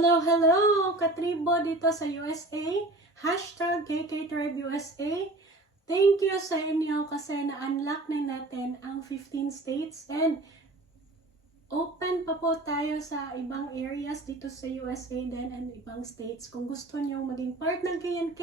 Hello, hello! Katribo dito sa USA. Hashtag KKTribeUSA. Thank you sa inyo kasi na-unlock na natin ang 15 states and open pa po tayo sa ibang areas dito sa USA din and ibang states. Kung gusto nyo maging part ng KNK,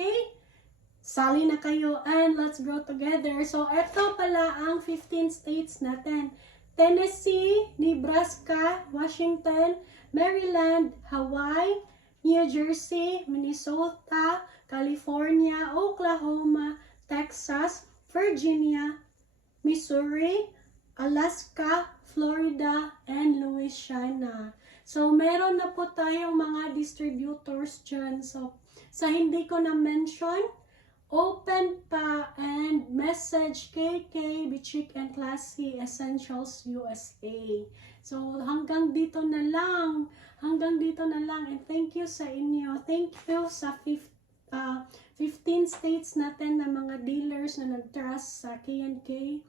sali na kayo and let's grow together. So, ito pala ang 15 states natin. Tennessee, Nebraska, Washington, Maryland, Hawaii, New Jersey, Minnesota, California, Oklahoma, Texas, Virginia, Missouri, Alaska, Florida, and Louisiana. So, meron na po tayong mga distributors dyan. So, sa hindi ko na-mention, open pa and message KK Bichik and Classy Essentials USA. So hanggang dito na lang. And thank you sa inyo. Thank you sa 15 states natin na mga dealers na nag-trust sa KNK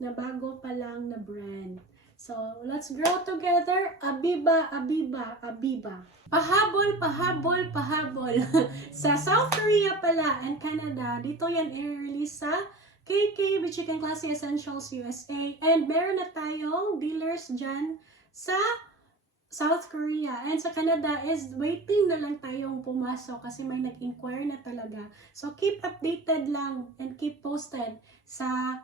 na bago pa lang na brand. So, let's grow together. Abiba, abiba, abiba. Pahabol. Sa South Korea pala and Canada, dito yan i-release sa KK Bichik and Classy Essentials USA. And meron na tayong dealers dyan sa South Korea. And sa Canada is waiting na lang tayong pumasok kasi may nag-inquire na talaga. So, keep updated lang and keep posted sa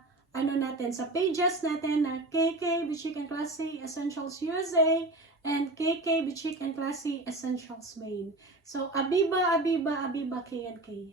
sa pages natin na KK Bichik and Classy Essentials USA and KK Bichik and Classy Essentials Main. So, abiba, KNK.